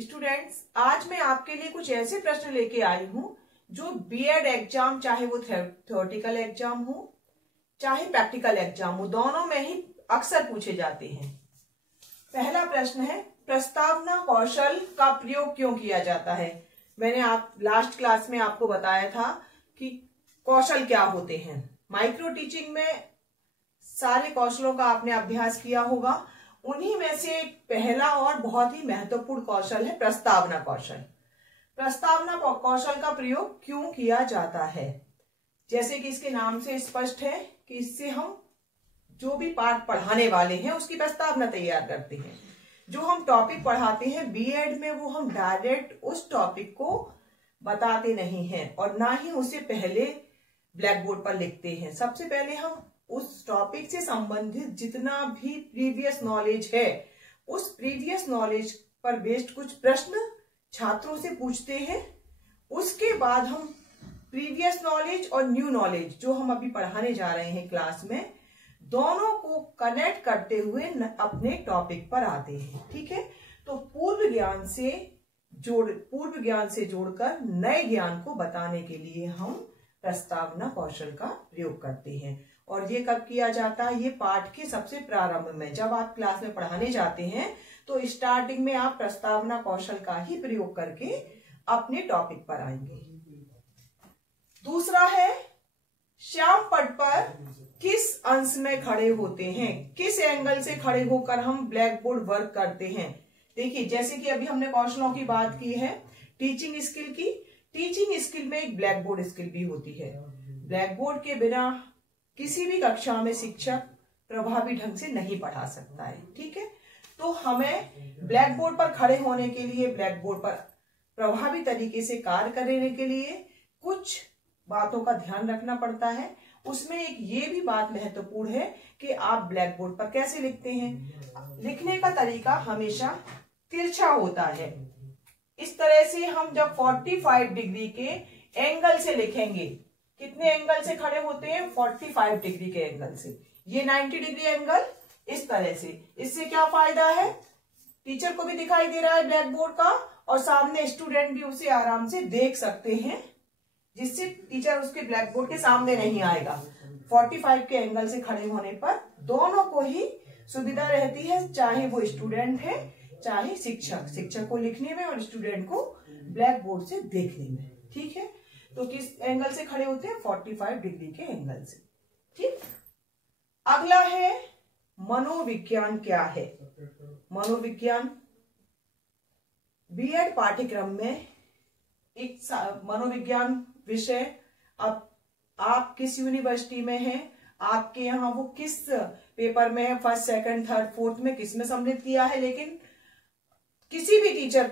Students, आज मैं आपके लिए कुछ ऐसे प्रश्न लेके आई हूँ जो बीएड एग्जाम, चाहे वो थ्योरेटिकल एग्जाम हो चाहे प्रैक्टिकल एग्जाम हो, दोनों में ही अक्सर पूछे जाते हैं। पहला प्रश्न है, प्रस्तावना कौशल का प्रयोग क्यों किया जाता है। मैंने लास्ट क्लास में आपको बताया था कि कौशल क्या होते हैं। माइक्रो टीचिंग में सारे कौशलों का आपने अभ्यास किया होगा। उन्हीं में से एक पहला और बहुत ही महत्वपूर्ण कौशल है प्रस्तावना कौशल। प्रस्तावना कौशल का प्रयोग क्यों किया जाता है, जैसे कि इसके नाम से स्पष्ट है कि इससे हम जो भी पाठ पढ़ाने वाले हैं उसकी प्रस्तावना तैयार करते हैं। जो हम टॉपिक पढ़ाते हैं बीएड में, वो हम डायरेक्ट उस टॉपिक को बताते नहीं हैं और ना ही उसे पहले ब्लैक बोर्ड पर लिखते हैं। सबसे पहले हम उस टॉपिक से संबंधित जितना भी प्रीवियस नॉलेज है, उस प्रीवियस नॉलेज पर बेस्ड कुछ प्रश्न छात्रों से पूछते हैं। उसके बाद हम प्रीवियस नॉलेज और न्यू नॉलेज जो हम अभी पढ़ाने जा रहे हैं क्लास में, दोनों को कनेक्ट करते हुए अपने टॉपिक पर आते हैं। ठीक है, तो पूर्व ज्ञान से जोड़कर नए ज्ञान को बताने के लिए हम प्रस्तावना कौशल का प्रयोग करते हैं। और ये कब किया जाता है? ये पाठ के सबसे प्रारंभ में, जब आप क्लास में पढ़ाने जाते हैं तो स्टार्टिंग में आप प्रस्तावना कौशल का ही प्रयोग करके अपने टॉपिक पर आएंगे। दूसरा है, श्याम पट पर किस अंश में खड़े होते हैं, किस एंगल से खड़े होकर हम ब्लैक बोर्ड वर्क करते हैं। देखिए, जैसे कि अभी हमने कौशलों की बात की है टीचिंग स्किल की, टीचिंग स्किल में एक ब्लैक बोर्ड स्किल भी होती है। ब्लैक बोर्ड के बिना किसी भी कक्षा में शिक्षक प्रभावी ढंग से नहीं पढ़ा सकता है। ठीक है, तो हमें ब्लैक बोर्ड पर खड़े होने के लिए, ब्लैक बोर्ड पर प्रभावी तरीके से कार्य करने के लिए कुछ बातों का ध्यान रखना पड़ता है। उसमें एक ये भी बात महत्वपूर्ण है कि आप ब्लैक बोर्ड पर कैसे लिखते हैं। लिखने का तरीका हमेशा तिरछा होता है। इस तरह से हम जब 45 डिग्री के एंगल से लिखेंगे, कितने एंगल से खड़े होते हैं? 45 डिग्री के एंगल से। ये 90 डिग्री एंगल इस तरह से। इससे क्या फायदा है? टीचर को भी दिखाई दे रहा है ब्लैक बोर्ड का और सामने स्टूडेंट भी उसे आराम से देख सकते हैं, जिससे टीचर उसके ब्लैक बोर्ड के सामने नहीं आएगा। 45 के एंगल से खड़े होने पर दोनों को ही सुविधा रहती है, चाहे वो स्टूडेंट है चाहे शिक्षक को लिखने में और स्टूडेंट को ब्लैक बोर्ड से देखने में। ठीक है, तो किस एंगल से खड़े होते हैं? 45 डिग्री के एंगल से। ठीक, अगला है मनोविज्ञान क्या है। मनोविज्ञान बीएड पाठ्यक्रम में एक मनोविज्ञान विषय, अब आप किस यूनिवर्सिटी में हैं, आपके यहाँ वो किस पेपर में है, फर्स्ट सेकंड थर्ड फोर्थ में किस में सम्मिलित किया है, लेकिन किसी भी टीचर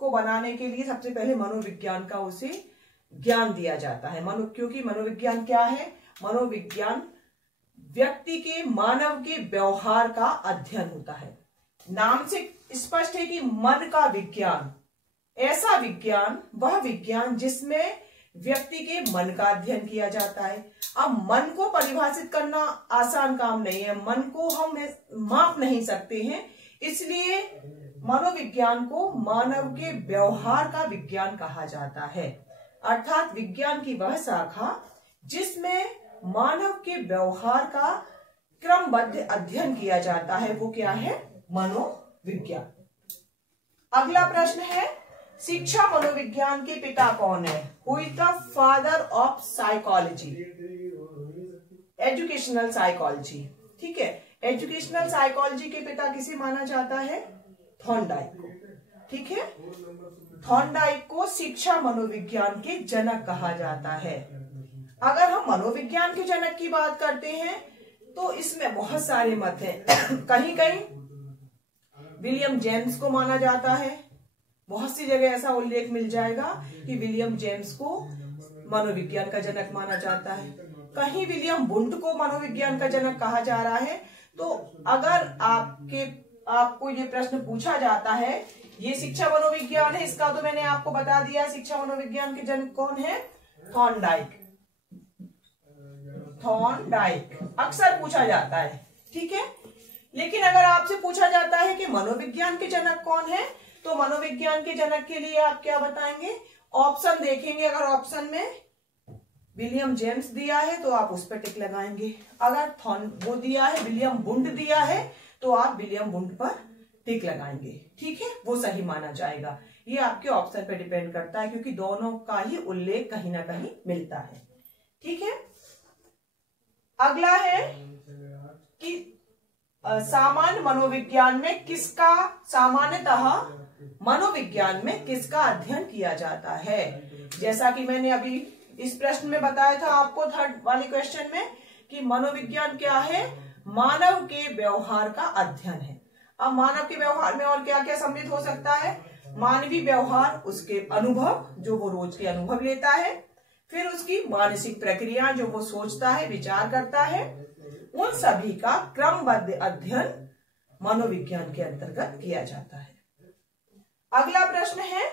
को बनाने के लिए सबसे पहले मनोविज्ञान का उसे ज्ञान दिया जाता है। क्योंकि मनोविज्ञान क्या है? मनोविज्ञान व्यक्ति के, मानव के व्यवहार का अध्ययन होता है। नाम से स्पष्ट है कि मन का विज्ञान, ऐसा विज्ञान, वह विज्ञान जिसमें व्यक्ति के मन का अध्ययन किया जाता है। अब मन को परिभाषित करना आसान काम नहीं है, मन को हम माप नहीं सकते हैं, इसलिए मनोविज्ञान को मानव के व्यवहार का विज्ञान कहा जाता है। अर्थात विज्ञान की वह शाखा जिसमें मानव के व्यवहार का क्रमबद्ध अध्ययन किया जाता है, वो क्या है? मनोविज्ञान। अगला प्रश्न है, शिक्षा मनोविज्ञान के पिता कौन है? Who is the father of psychology? Educational psychology. ठीक है, एजुकेशनल साइकोलॉजी के पिता किसे माना जाता है? थॉर्नडाइक को। ठीक है, थॉर्नडाइक को शिक्षा मनोविज्ञान के जनक कहा जाता है। अगर हम मनोविज्ञान के जनक की बात करते हैं तो इसमें बहुत सारे मत हैं। कहीं कहीं विलियम जेम्स को माना जाता है, बहुत सी जगह ऐसा उल्लेख मिल जाएगा कि विलियम जेम्स को मनोविज्ञान का जनक माना जाता है। कहीं विलियम वुंट को मनोविज्ञान का जनक कहा जा रहा है। तो अगर आपको ये प्रश्न पूछा जाता है, ये शिक्षा मनोविज्ञान है, इसका तो मैंने आपको बता दिया शिक्षा मनोविज्ञान के जनक कौन है? थॉर्नडाइक। अक्सर पूछा जाता है। ठीक है, लेकिन अगर आपसे पूछा जाता है कि मनोविज्ञान के जनक कौन है, तो मनोविज्ञान के जनक के लिए आप क्या बताएंगे? ऑप्शन देखेंगे, अगर ऑप्शन में विलियम जेम्स दिया है तो आप उस पर टिक लगाएंगे, अगर वो दिया है विलियम वुंड दिया है तो आप विलियम वुंड पर टिक लगाएंगे। ठीक है, वो सही माना जाएगा। ये आपके ऑप्शन पे डिपेंड करता है क्योंकि दोनों का ही उल्लेख कहीं ना कहीं मिलता है। ठीक है, अगला है कि सामान्य मनोविज्ञान में किसका, सामान्यतः मनोविज्ञान में किसका अध्ययन किया जाता है? जैसा कि मैंने अभी इस प्रश्न में बताया था आपको, थर्ड वाले क्वेश्चन में, कि मनोविज्ञान क्या है? मानव के व्यवहार का अध्ययन है। अब मानव के व्यवहार में और क्या क्या सम्मिलित हो सकता है? मानवीय व्यवहार, उसके अनुभव जो वो रोज के अनुभव लेता है, फिर उसकी मानसिक प्रक्रिया जो वो सोचता है, विचार करता है, उन सभी का क्रमबद्ध अध्ययन मनोविज्ञान के अंतर्गत किया जाता है। अगला प्रश्न है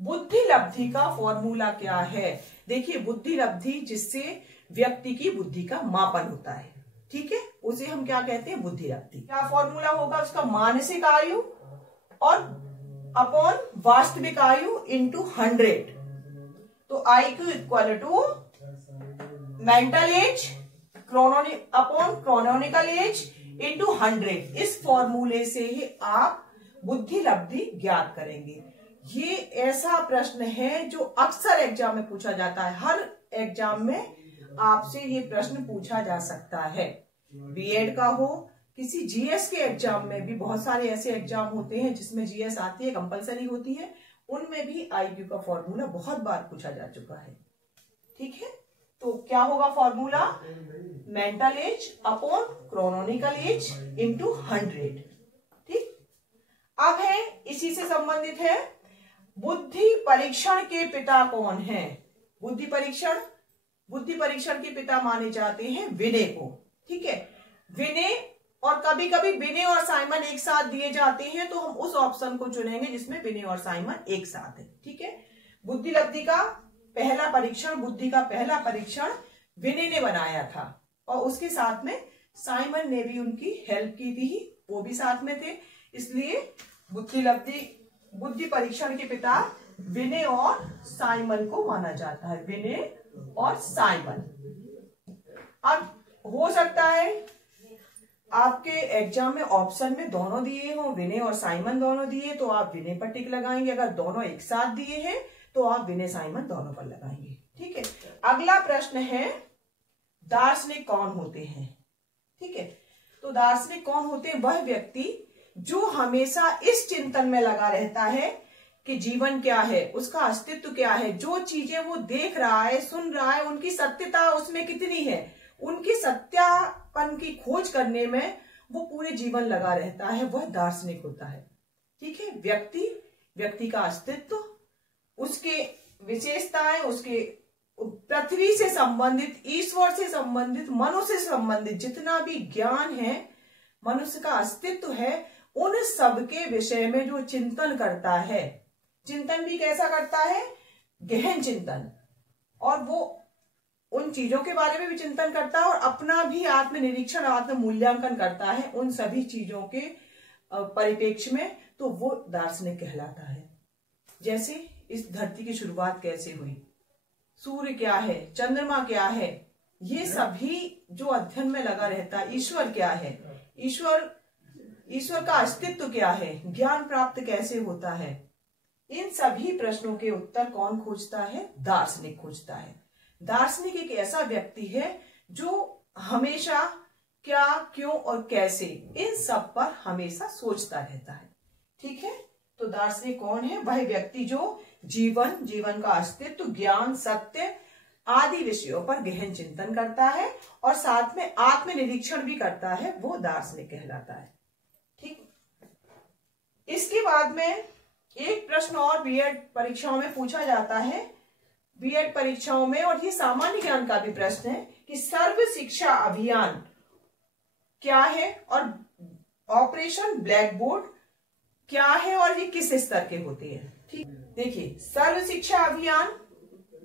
बुद्धि लब्धि का फॉर्मूला क्या है? देखिए, बुद्धि लब्धि जिससे व्यक्ति की बुद्धि का मापन होता है, ठीक है, उसे हम क्या कहते हैं? बुद्धि लब्धि। क्या फॉर्मूला होगा उसका? मानसिक आयु और अपॉन वास्तविक आयु इंटू 100। तो IQ equal to mental age upon chronological age into 100। इस फॉर्मूले से ही आप बुद्धि लब्धि ज्ञात करेंगे। ये ऐसा प्रश्न है जो अक्सर एग्जाम में पूछा जाता है। हर एग्जाम में आपसे ये प्रश्न पूछा जा सकता है। बीएड का हो, किसी जीएस के एग्जाम में भी, बहुत सारे ऐसे एग्जाम होते हैं जिसमें जीएस आती है, कंपलसरी होती है, उनमें भी IQ का फॉर्मूला बहुत बार पूछा जा चुका है। ठीक है, तो क्या होगा formula? Mental age upon chronological age into 100। ठीक, अब है इसी से संबंधित है, बुद्धि परीक्षण के पिता कौन है? बुद्धि परीक्षण के पिता माने जाते हैं विनय को। ठीक है, विनय, और कभी कभी विनय और साइमन एक साथ दिए जाते हैं तो हम उस ऑप्शन को चुनेंगे जिसमें विनय और साइमन एक साथ है। ठीक है, बुद्धि लब्धि का पहला परीक्षण, बुद्धि का पहला परीक्षण विनय ने बनाया था और उसके साथ में साइमन ने भी उनकी हेल्प की थी, वो भी साथ में थे। इसलिए बुद्धि परीक्षण के पिता विनय और साइमन को माना जाता है, विनय और साइमन। अब हो सकता है आपके एग्जाम में ऑप्शन में दोनों दिए हो, विनय और साइमन दोनों दिए, तो आप विनय पर टिक लगाएंगे। अगर दोनों एक साथ दिए हैं तो आप विनय साइमन दोनों पर लगाएंगे। ठीक है, अगला प्रश्न है दार्शनिक कौन होते हैं? ठीक है, तो दार्शनिक कौन होते हैं? वह व्यक्ति जो हमेशा इस चिंतन में लगा रहता है कि जीवन क्या है, उसका अस्तित्व क्या है, जो चीजें वो देख रहा है, सुन रहा है, उनकी सत्यता उसमें कितनी है, उनकी सत्यापन की खोज करने में वो पूरे जीवन लगा रहता है, वह दार्शनिक होता है। ठीक है, व्यक्ति का अस्तित्व, उसके विशेषताएं, उसके पृथ्वी से संबंधित, ईश्वर से संबंधित, मनुष्य से संबंधित जितना भी ज्ञान है, मनुष्य का अस्तित्व है, उन सब के विषय में जो चिंतन करता है, चिंतन भी कैसा करता है? गहन चिंतन, और वो उन चीजों के बारे में भी चिंतन करता है और अपना भी आत्मनिरीक्षण, आत्म मूल्यांकन करता है उन सभी चीजों के परिप्रेक्ष्य में, तो वो दार्शनिक कहलाता है। जैसे इस धरती की शुरुआत कैसे हुई, सूर्य क्या है, चंद्रमा क्या है, ये सभी जो अध्ययन में लगा रहता है, ईश्वर क्या है, ईश्वर का अस्तित्व क्या है, ज्ञान प्राप्त कैसे होता है, इन सभी प्रश्नों के उत्तर कौन खोजता है? दार्शनिक खोजता है। दार्शनिक एक ऐसा व्यक्ति है जो हमेशा क्या, क्यों और कैसे, इन सब पर हमेशा सोचता रहता है। ठीक है, तो दार्शनिक कौन है? वह व्यक्ति जो जीवन का अस्तित्व, ज्ञान, सत्य आदि विषयों पर गहन चिंतन करता है और साथ में आत्मनिरीक्षण भी करता है, वो दार्शनिक कहलाता है। ठीक, इसके बाद में एक प्रश्न और बीएड परीक्षाओं में पूछा जाता है, बीएड परीक्षाओं में, और ये सामान्य ज्ञान का भी प्रश्न है कि सर्व शिक्षा अभियान क्या है और ऑपरेशन ब्लैक बोर्ड क्या है और ये किस स्तर के होते हैं। ठीक, देखिए, सर्व शिक्षा अभियान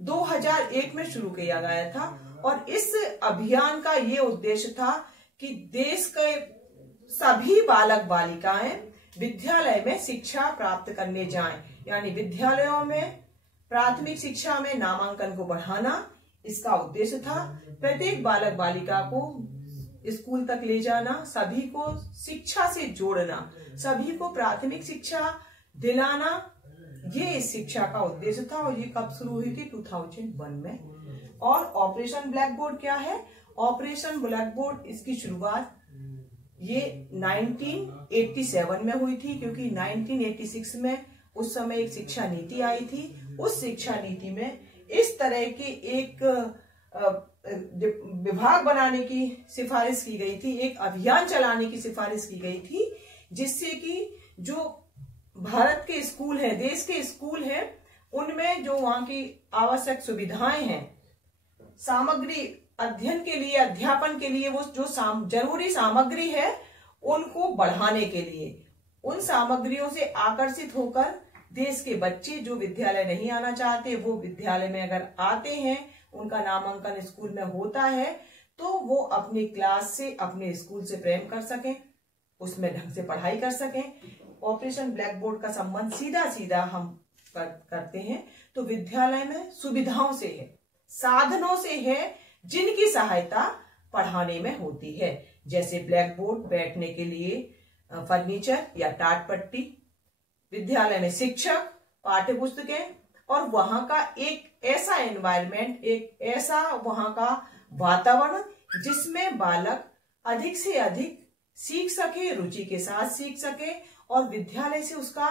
2001 में शुरू किया गया था और इस अभियान का ये उद्देश्य था कि देश के सभी बालक बालिकाएं विद्यालय में शिक्षा प्राप्त करने जाएं, यानी विद्यालयों में प्राथमिक शिक्षा में नामांकन को बढ़ाना इसका उद्देश्य था। प्रत्येक बालक बालिका को स्कूल तक ले जाना, सभी को शिक्षा से जोड़ना, सभी को प्राथमिक शिक्षा दिलाना, ये इस शिक्षा का उद्देश्य था। और ये कब शुरू हुई थी? 2001 में। और ऑपरेशन ब्लैक बोर्ड क्या है? ऑपरेशन ब्लैक बोर्ड इसकी शुरुआत ये 1987 में हुई थी, क्योंकि 1986 में उस समय एक शिक्षा नीति आई थी। उस शिक्षा नीति में इस तरह के एक विभाग बनाने की सिफारिश की गई थी, एक अभियान चलाने की सिफारिश की गई थी, जिससे कि जो भारत के स्कूल हैं, देश के स्कूल हैं, उनमें जो वहां की आवश्यक सुविधाएं हैं, सामग्री, अध्ययन के लिए, अध्यापन के लिए वो जो जरूरी सामग्री है, उनको बढ़ाने के लिए, उन सामग्रियों से आकर्षित होकर देश के बच्चे जो विद्यालय नहीं आना चाहते, वो विद्यालय में अगर आते हैं, उनका नामांकन स्कूल में होता है, तो वो अपनी क्लास से, अपने स्कूल से प्रेम कर सकें, उसमें ढंग से पढ़ाई कर सकें। ऑपरेशन ब्लैक बोर्ड का संबंध सीधा सीधा हम करते हैं तो विद्यालय में सुविधाओं से है, साधनों से है, जिनकी सहायता पढ़ाने में होती है, जैसे ब्लैक बोर्ड, बैठने के लिए फर्नीचर या टाट पट्टी, विद्यालय में शिक्षक, पाठ्य पुस्तकें, और वहां का एक ऐसा एनवायरनमेंट, एक ऐसा वहां का वातावरण जिसमें बालक अधिक से अधिक सीख सके, रुचि के साथ सीख सके और विद्यालय से उसका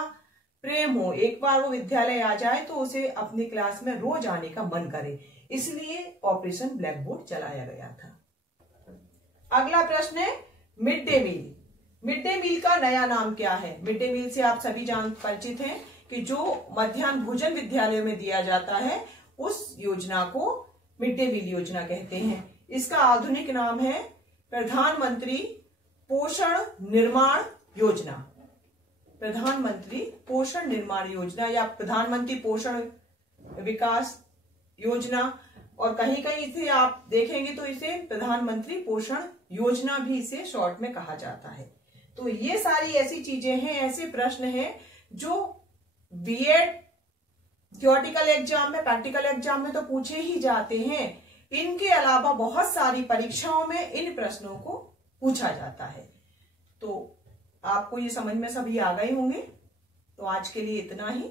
प्रेम हो। एक बार वो विद्यालय आ जाए तो उसे अपनी क्लास में रोज आने का मन करे, इसलिए ऑपरेशन ब्लैक बोर्ड चलाया गया था। अगला प्रश्न है mid day meal. Mid day meal का नया नाम क्या है? मिड डे मील से आप सभी परिचित हैं कि जो मध्याह्न भोजन विद्यालयों में दिया जाता है, उस योजना को मिड डे मील योजना कहते हैं। इसका आधुनिक नाम है प्रधानमंत्री पोषण निर्माण योजना। प्रधानमंत्री पोषण निर्माण योजना या प्रधानमंत्री पोषण विकास योजना, और कहीं कहीं इसे आप देखेंगे तो इसे प्रधानमंत्री पोषण योजना भी इसे शॉर्ट में कहा जाता है। तो ये सारी ऐसी चीजें हैं, ऐसे प्रश्न हैं जो बीएड थ्योरेटिकल एग्जाम में, प्रैक्टिकल एग्जाम में तो पूछे ही जाते हैं। इनके अलावा बहुत सारी परीक्षाओं में इन प्रश्नों को पूछा जाता है। तो आपको ये समझ में सभी आ गए होंगे। तो आज के लिए इतना ही।